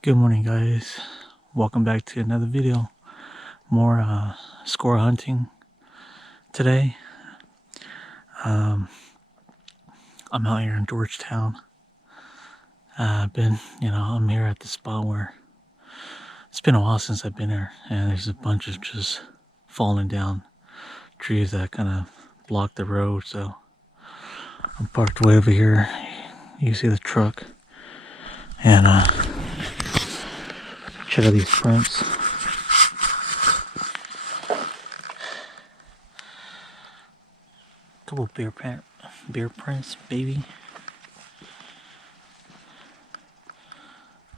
Good morning, guys. Welcome back to another video. More squirrel hunting today. Um, I'm out here in Georgetown. I'm here at the spot where it's been a while since I've been here, and there's a bunch of just falling down trees that kind of block the road. So I'm parked way over here. You see the truck, and check out these prints. Couple bear prints, baby.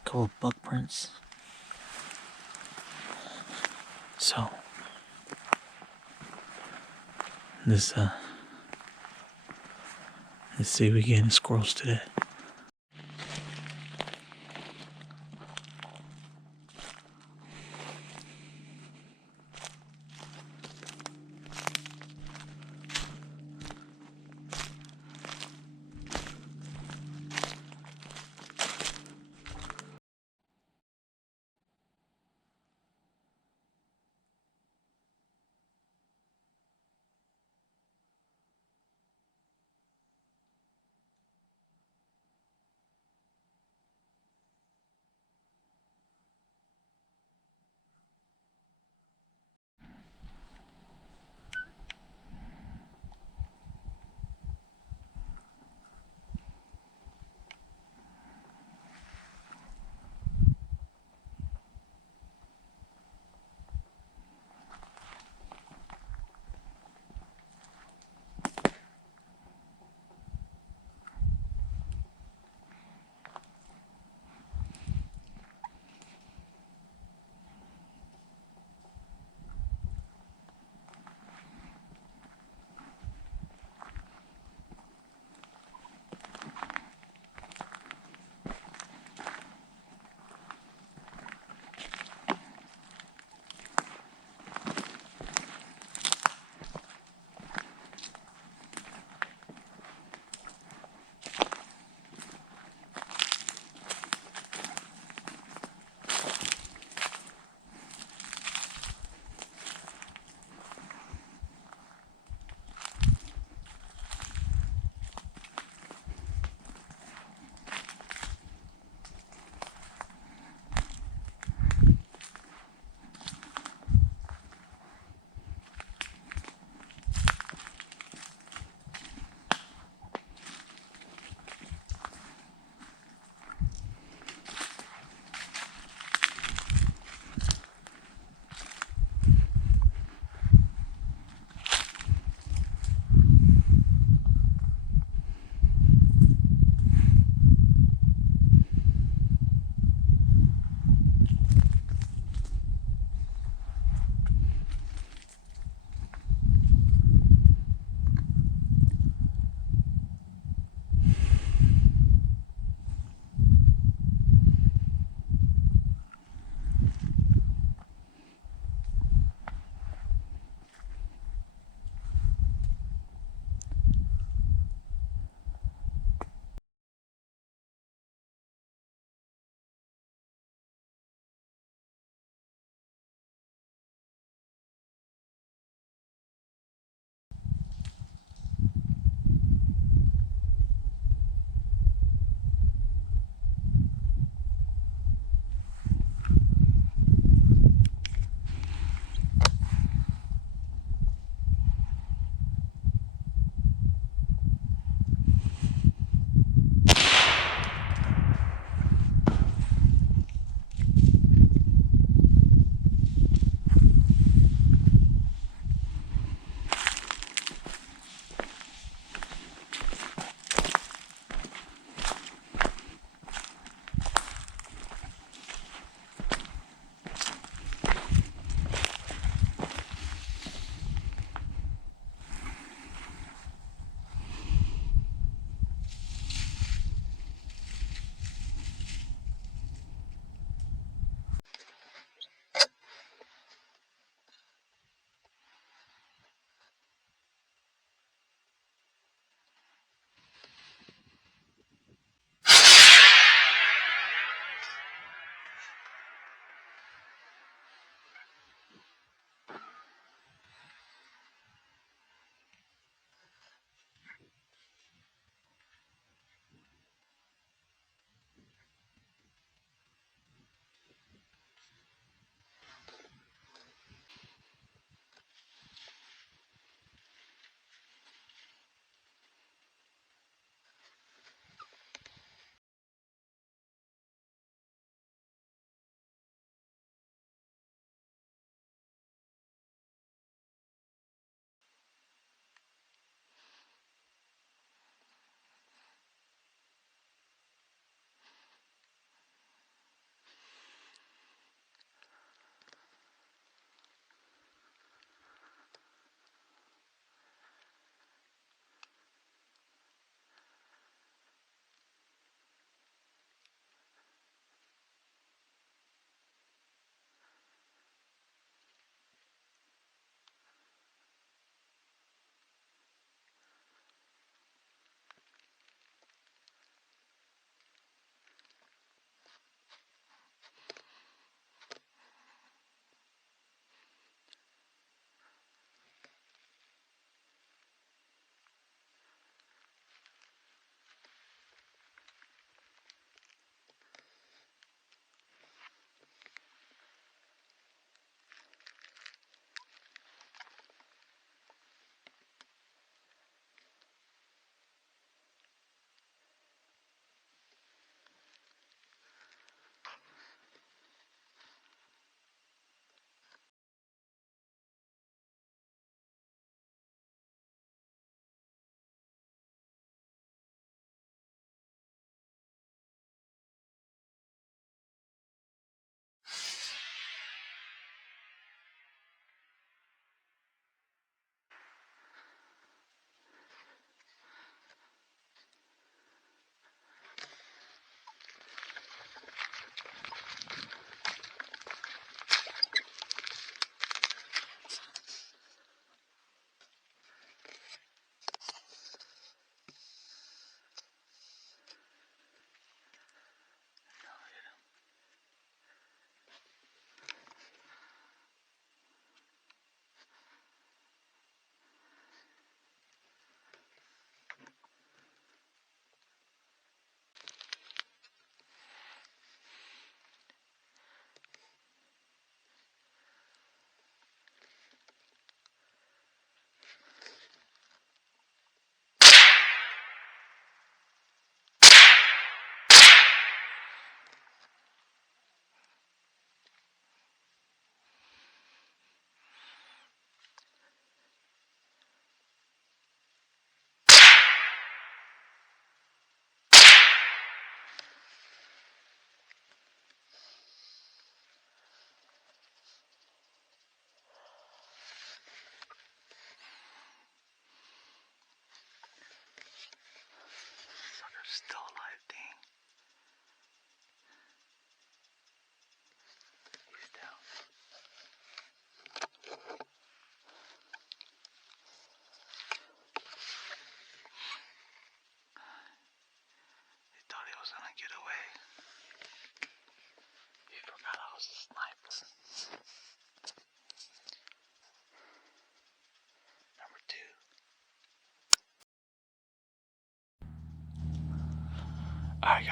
Couple buck prints. So this let's see if we get any squirrels today.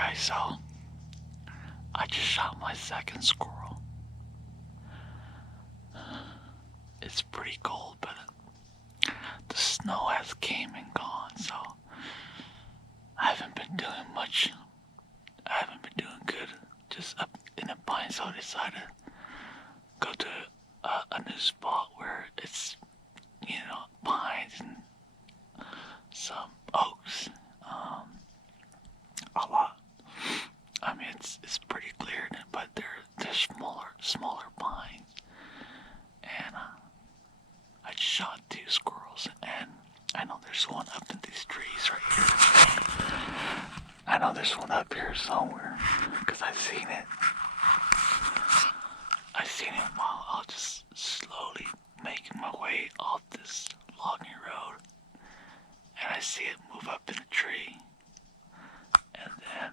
guys, so I just shot my second squirrel. It's pretty cold, but the snow has came and gone, so I haven't been doing much. I haven't been doing good. Just up in the pines, so I decided to go to a new spot where it's, pines and some oaks. A lot. I mean, it's pretty cleared, but they're smaller pines. And I just shot 2 squirrels, and I know there's one up in these trees right here. I know there's one up here somewhere, because I've seen it. I've seen it while I was just slowly making my way off this logging road, and I see it move up in a tree, and then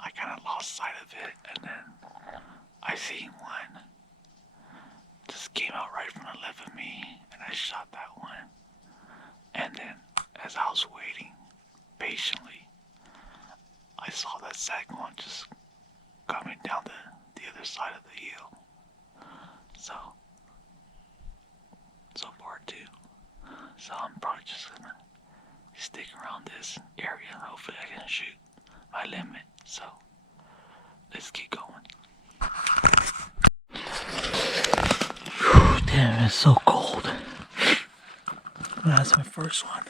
I kind of lost sight of it, and then I seen one just came out right from the left of me, and I shot that one. And then, as I was waiting patiently, I saw that second one just coming down the other side of the hill. So far too. So I'm probably just gonna stick around this area and hopefully I can shoot my limit. So let's keep going. Damn, it's so cold. That's my first one.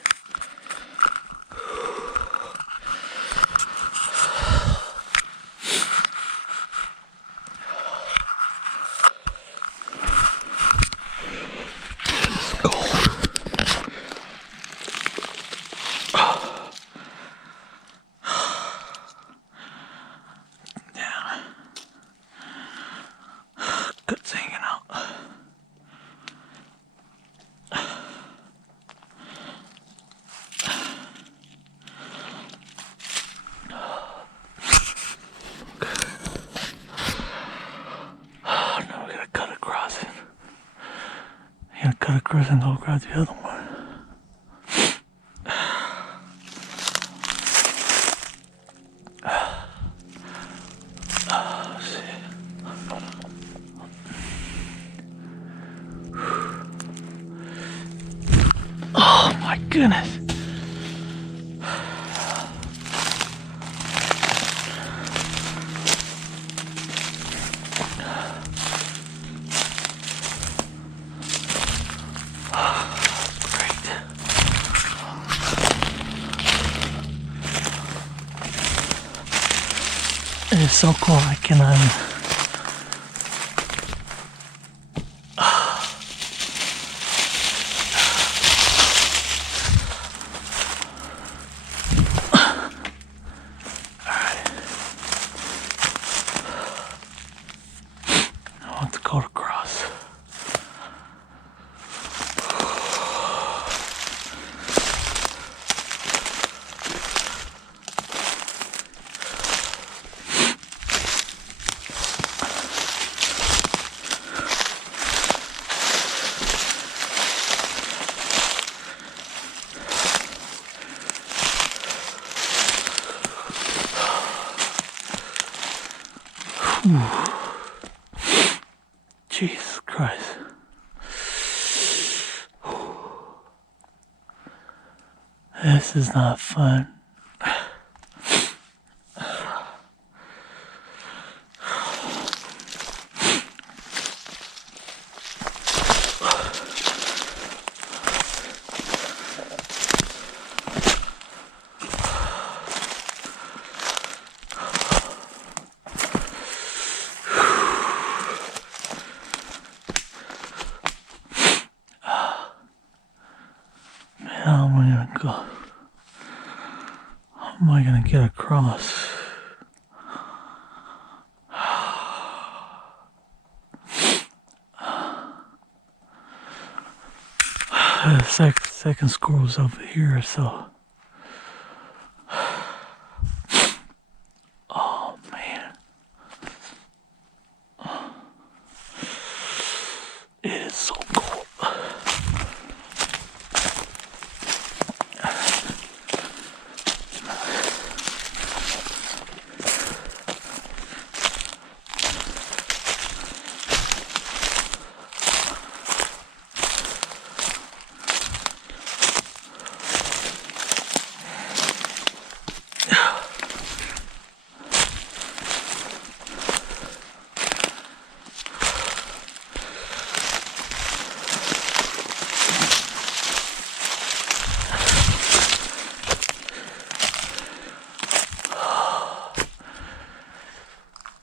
It's cold. Yeah. Guts hanging out. Now we gotta cut across it. You gotta cut across and go across the other one. Oh, shit. Oh my goodness. It's so cool, I cannot. Alright. I want to go across. Jesus Christ. This is not fun. How am I gonna go? How am I gonna get across? The second squirrel's over here, so. Oh man. It is so cold.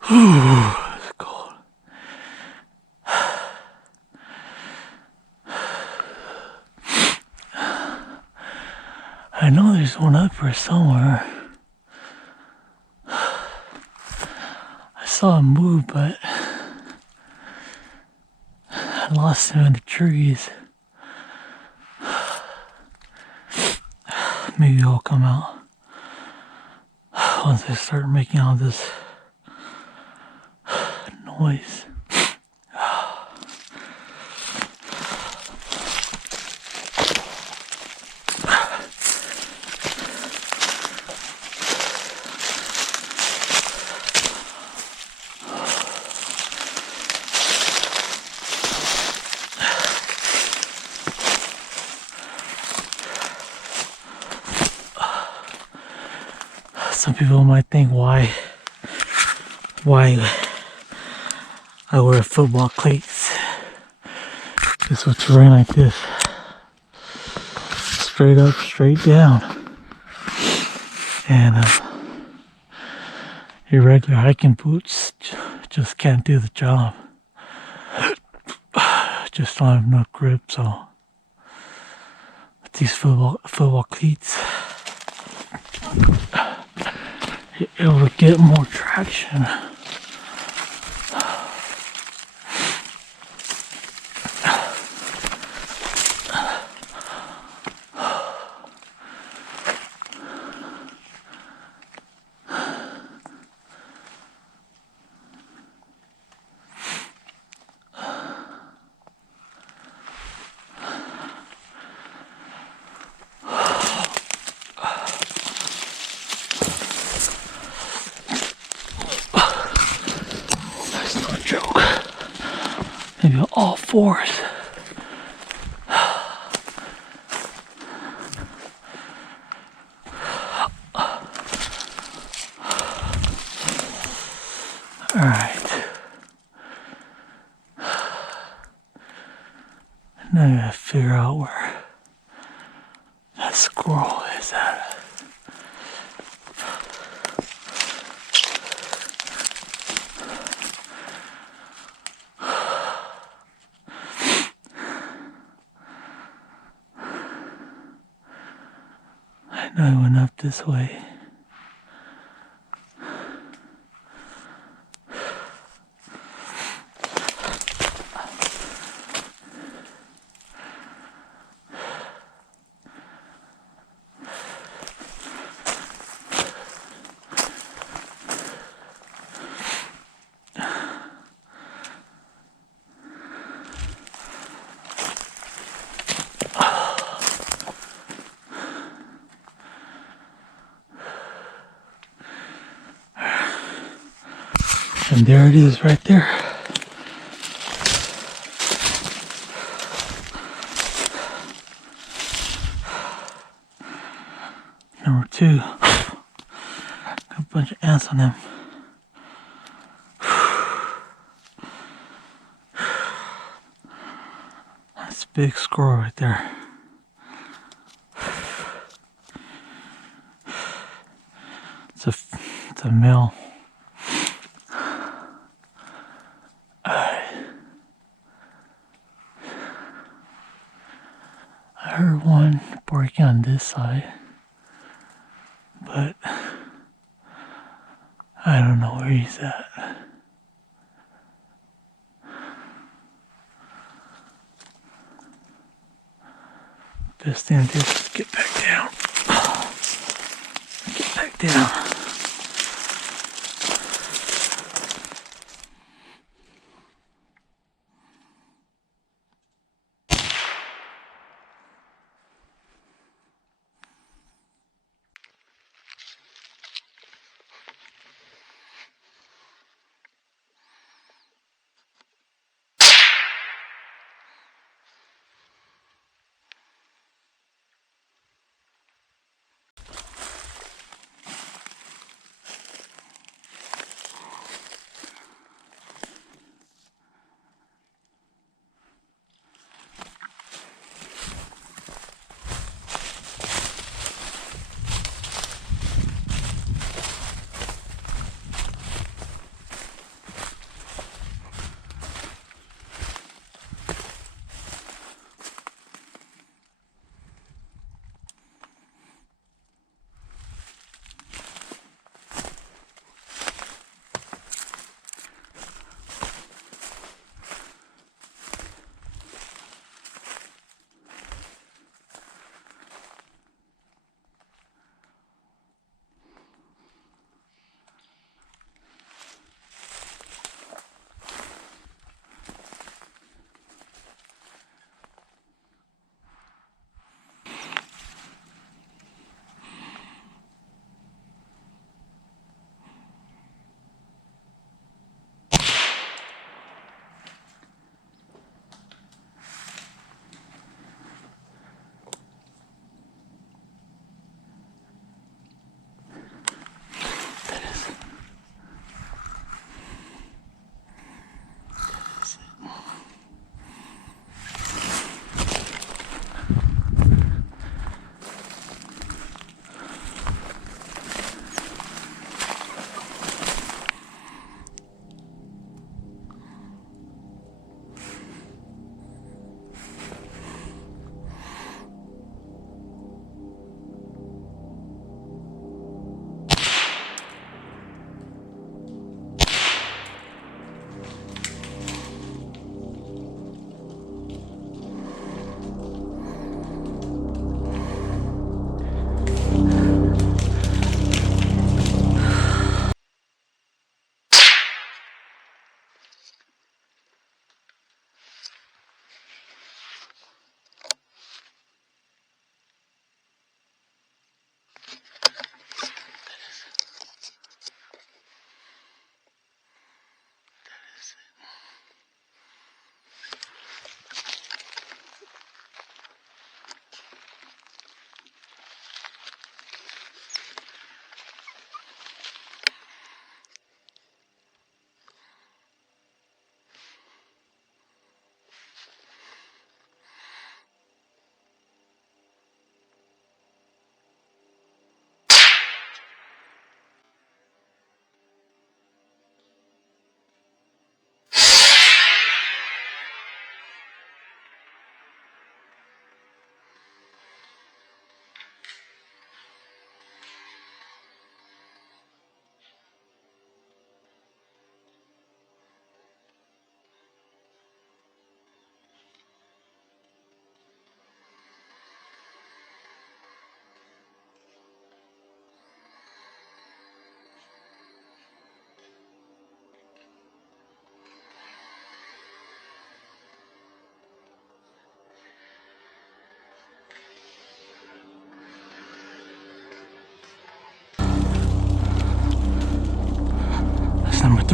It's cold. I know there's one up here somewhere. I saw him move, but I lost him in the trees. Maybe he'll come out once I start making all this noise. Some people might think why I wear football cleats. This was terrain like this. Straight up, straight down. And your regular hiking boots just can't do the job. Just don't have enough grip, so with these football cleats, you're able to get more traction. Maybe all fours. All right. Now I gotta figure out where that squirrel is at. I know I went up this way. And there it is right there. Number 2. Got a bunch of ants on them. That's a big squirrel right there. It's a male. I heard one barking on this side, but I don't know where he's at. Best thing to do is get back down. Get back down.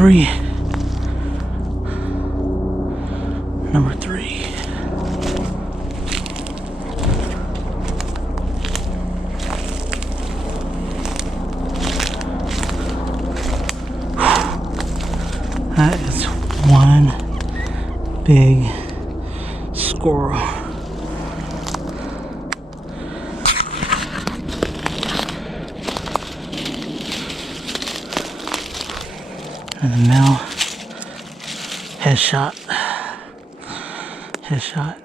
3. Number 3. That is one big squirrel. And now, headshot. Headshot.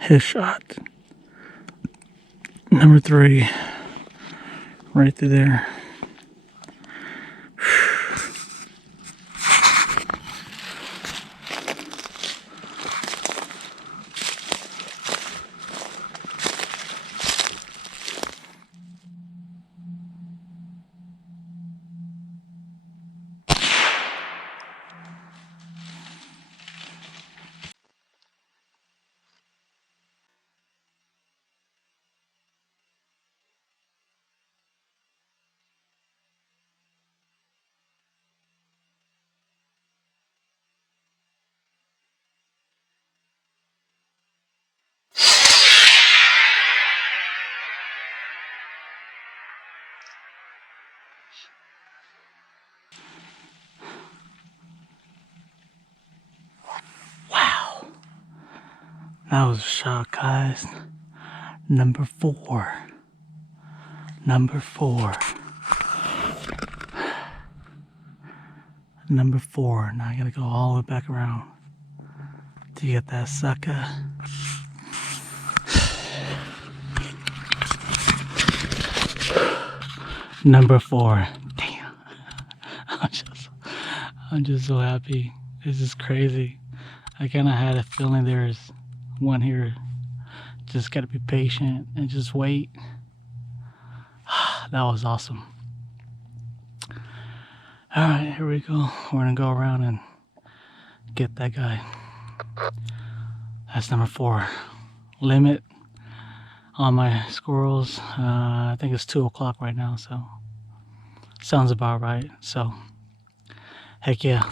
Headshot. Number 3. Right through there. Wow. That was a shot, guys. Number 4. Number 4. Number 4. Now I gotta go all the way back around to get that sucker. Number 4. Damn. I'm just so happy. This is crazy. I kind of had a feeling there's one here. Just gotta be patient and just wait. That was awesome. Alright, here we go. We're gonna go around and get that guy. That's number 4. Limit on my squirrels. I think it's 2 o'clock right now, so sounds about right. So, heck yeah.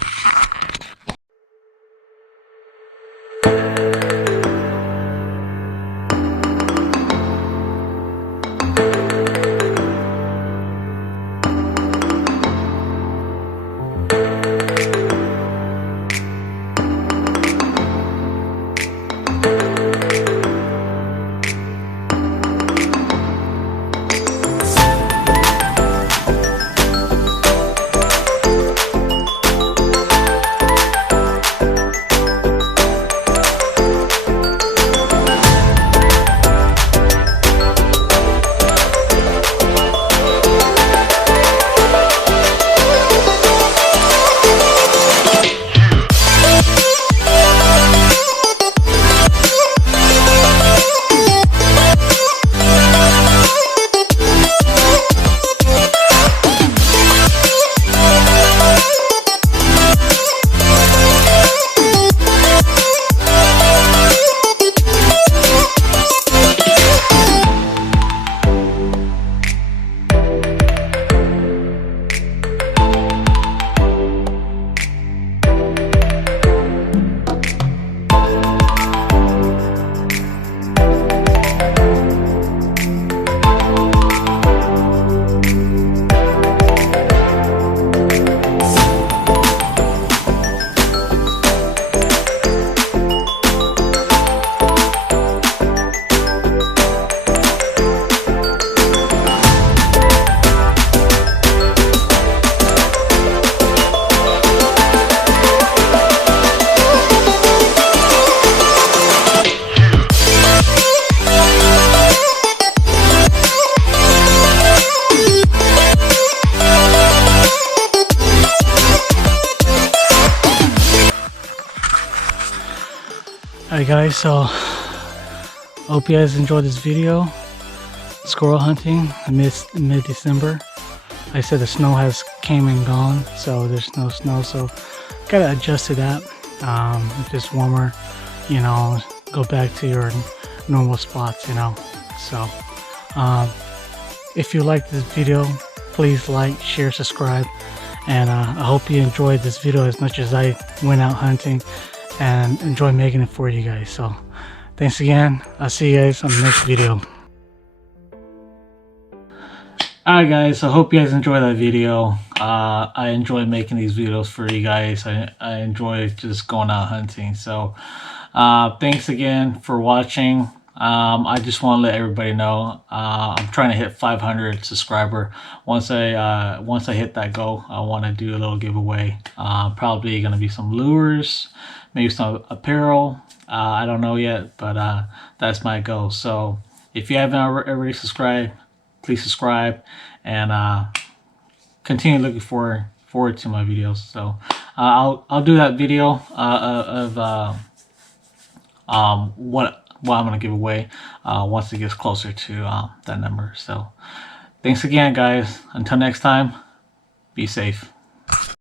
Alright guys, so hope you guys enjoyed this video. Squirrel hunting in mid-December. Like I said, the snow has came and gone, so there's no snow, so gotta adjust to that. If it's warmer, you know, go back to your normal spots, you know. So if you like this video, please like, share, subscribe, and I hope you enjoyed this video as much as I went out hunting and enjoy making it for you guys. So thanks again. I'll see you guys on the next video. Alright guys, I hope you guys enjoyed that video. I enjoy making these videos for you guys. I enjoy just going out hunting. So thanks again for watching. I just want to let everybody know I'm trying to hit 500 subscriber. Once I hit that goal, I want to do a little giveaway. Probably gonna be some lures, maybe some apparel. I don't know yet, but that's my goal. So if you haven't already subscribed, please subscribe and continue looking forward to my videos. So I'll do that video of what I'm gonna give away once it gets closer to that number. So thanks again, guys. Until next time, be safe.